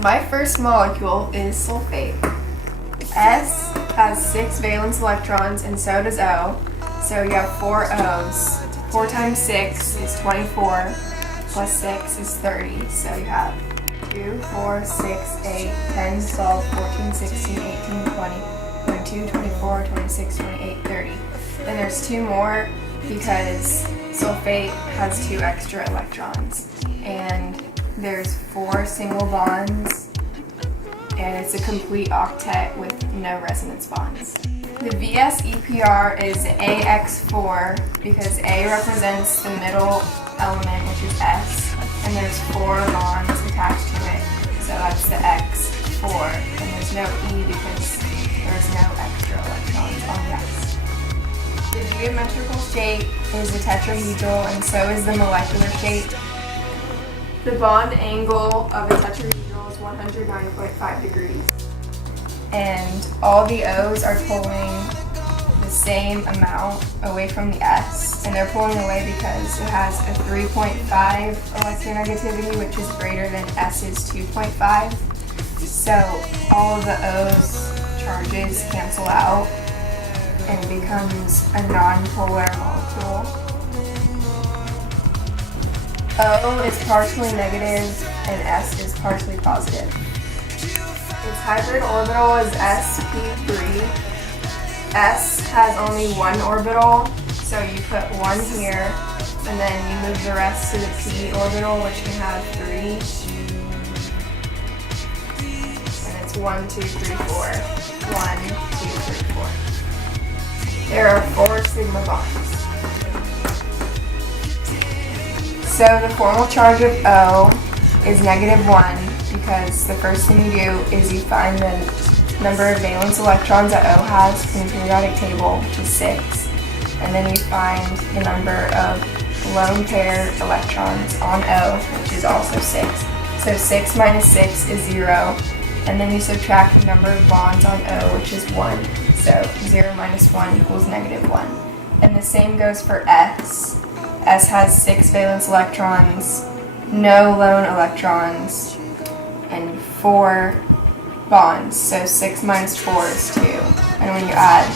My first molecule is sulfate. S has 6 valence electrons and so does O. So you have 4 O's. 4 times 6 is 24, plus 6 is 30. So you have 2, 4, 6, 8, 10, 12, 14, 16, 18, 20, 22, 24, 26, 28, 30. Then there's 2 more because sulfate has 2 extra electrons. And there's 4 single bonds, and it's a complete octet with no resonance bonds. The VS EPR is AX4 because A represents the middle element, which is S, and there's 4 bonds attached to it, so that's the X4. And there's no E because there's no extra electrons on the S. The geometrical shape is a tetrahedral, and so is the molecular shape. The bond angle of a tetrahedral is 109.5 degrees. And all the O's are pulling the same amount away from the S, and they're pulling away because it has a 3.5 electronegativity, which is greater than S's 2.5. So all of the O's charges cancel out and it becomes a non-polar molecule. O is partially negative and S is partially positive. Its hybrid orbital is sp3. S has only 1 orbital, so you put 1 here, and then you move the rest to the p orbital, which can have 3. And it's 1, 2, 3, 4. 1, 2, 3, 4. There are 4 sigma bonds. So the formal charge of O is -1 because the first thing you do is you find the number of valence electrons that O has in the periodic table, which is 6, and then you find the number of lone pair electrons on O, which is also 6. So 6 minus 6 is 0, and then you subtract the number of bonds on O, which is 1. So 0 minus 1 equals -1. And the same goes for S. S has 6 valence electrons, no lone electrons, and 4 bonds. So 6 minus 4 is 2. And when you add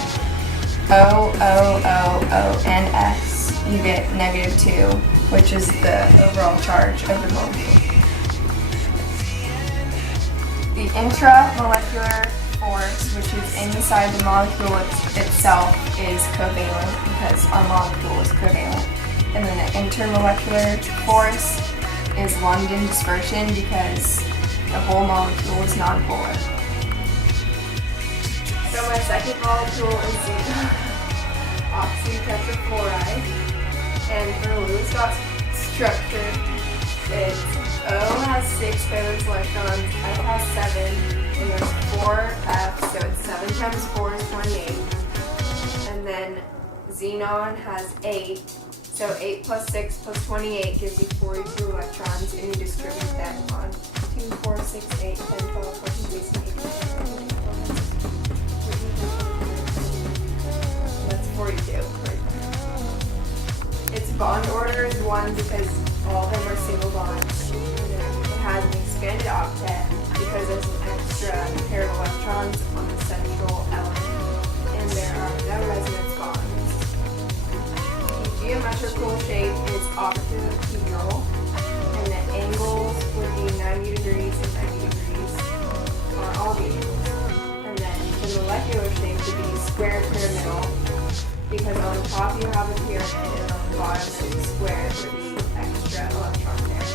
O, O, O, O, and S, you get -2, which is the overall charge of the molecule. The intramolecular force, which is inside the molecule itself, is covalent because our molecule is covalent. And then the intermolecular force is London dispersion because the whole molecule is nonpolar. So my second molecule is the oxytetrafluoride. And for the Lewis-Dot structure, it's O has 6 valence electrons, F has 7, and there's 4 F, so it's 7 times 4 is 28. And then xenon has 8. So 8 plus 6 plus 28 gives you 42 electrons, and you distribute them on 2, 4, 6, 8, 10, 12, 14, 16, 18, 19, 20. That's 42 right there. Its bond order is 1 because all of them are single bonds. And then it has an expanded octet because there's an extra pair of electrons on the central element, and there are no resonance bonds. Geometrical shape is octahedral, and the angles would be 90 degrees and 90 degrees on all the angles. And then the molecular shape would be square pyramidal because on the top you have a pyramid and on the bottom there's a square for the extra electron there.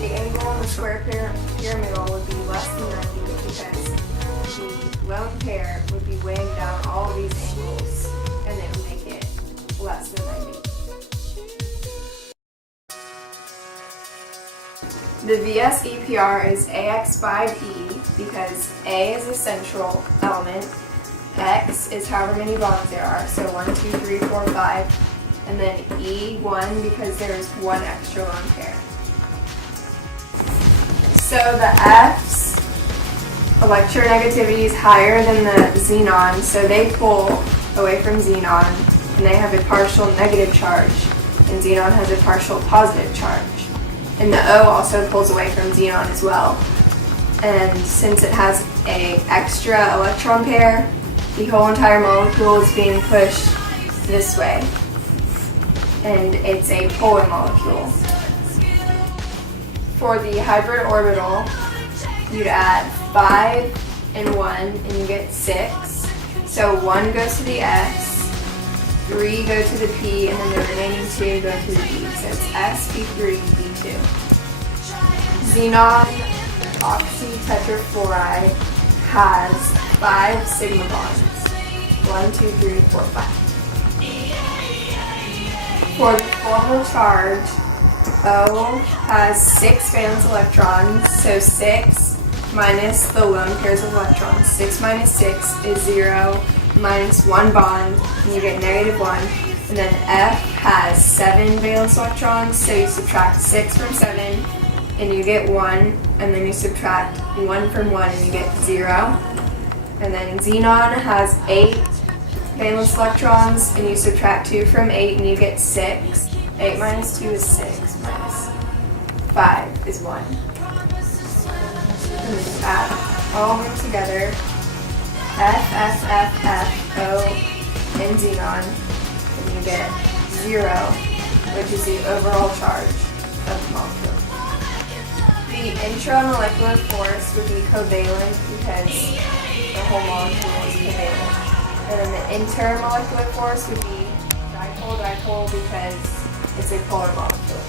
The angle on the square pyramidal would be less than 90 because the lone pair would be weighing down all of these angles, and it would make it less than 90. The VS EPR is AX5E because A is the central element, X is however many bonds there are, so 1, 2, 3, 4, 5, and then E1 because there's 1 extra lone pair. So the F's electronegativity is higher than the xenon, so they pull away from xenon, and they have a partial negative charge, and xenon has a partial positive charge. And the O also pulls away from xenon as well. and since it has an extra electron pair, the whole entire molecule is being pushed this way, and it's a polar molecule. For the hybrid orbital, you'd add 5 and 1 and you get 6. So 1 goes to the S, 3 go to the P, and then the remaining 2 go to the D. So it's sp3, D2. Xenon oxytetrafluoride has 5 sigma bonds. 1, 2, 3, 4, 5. For the formal charge, O has 6 valence electrons, so 6 minus the lone pairs of electrons. 6 minus 6 is 0, minus 1 bond, and you get -1. And then F has 7 valence electrons, so you subtract 6 from 7, and you get 1, and then you subtract 1 from 1, and you get 0. And then Xenon has 8 valence electrons, and you subtract 2 from 8, and you get 6. 8 minus 2 is 6, minus 5 is 1. And then you add all of them together, F, F, F, F, O, and Xenon, and you get 0, which is the overall charge of the molecule. The intramolecular force would be covalent because the whole molecule is covalent. And then the intermolecular force would be dipole-dipole because it's a polar molecule.